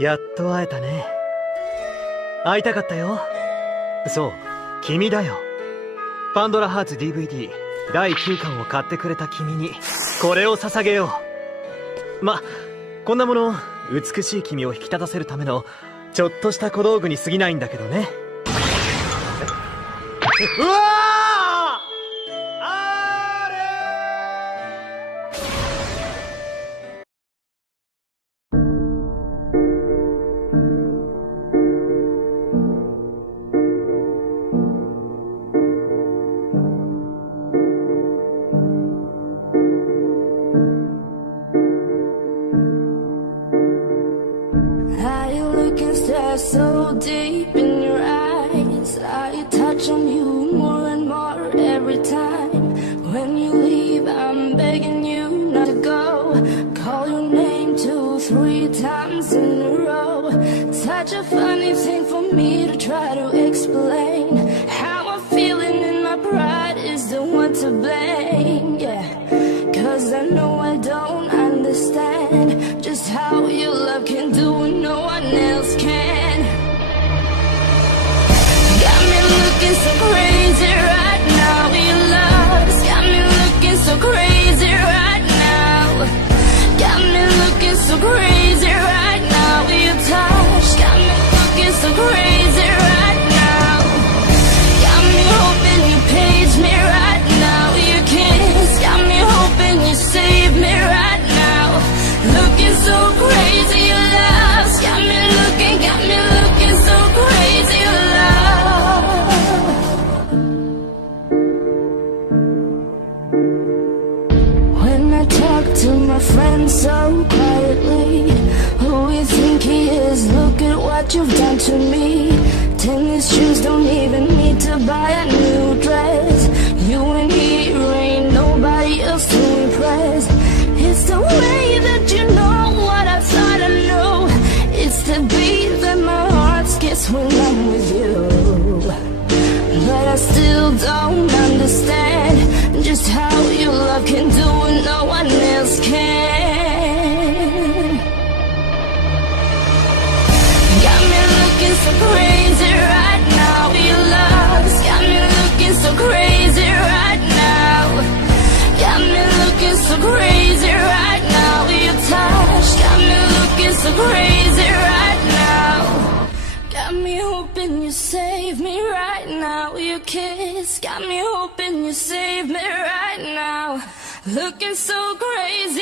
やっと会えたね。会いたかったよ。そう、君だよ。パンドラハーツ DVD 第9巻を買ってくれた君にこれを捧げよう。ま、こんなもの美しい君を引き立たせるためのちょっとした小道具に過ぎないんだけどね。うわーSo deep in your eyes, I touch on you more and more every time. When you leave, I'm begging you not to go. Call your name 2, 3 times in a row. Such a funny thing for me to try to explain. How I'm feeling in my pride is the one to blame. Yeah, 'cause I know I don't understand just how your love can do what no one else can. Looking so crazy right now, your love's got me looking so crazy right now. Got me looking so crazy right now, your touch got me looking so crazy right now. Got me hoping you page me right now, your kiss got me hoping you save me right now. Looking so crazy, your love's got me looking so crazy, your love. To my friend so quietly, who you think he is? Look at what you've done to me. Tennis shoes don't even need to buy a new dress. You and he ain't nobody else to impress. It's the way that you know what I thought I knew. It's the beat that my heart skips when I'm with you. But I still don't understand just how your love can do what no one else can. Got me looking so crazy right now, your love's got me looking so crazy right now. Got me looking so crazy right now, your touch got me looking so crazy right now. Got me hoping you save me right now, your kiss got me hoping you save me right now. Looking so crazy.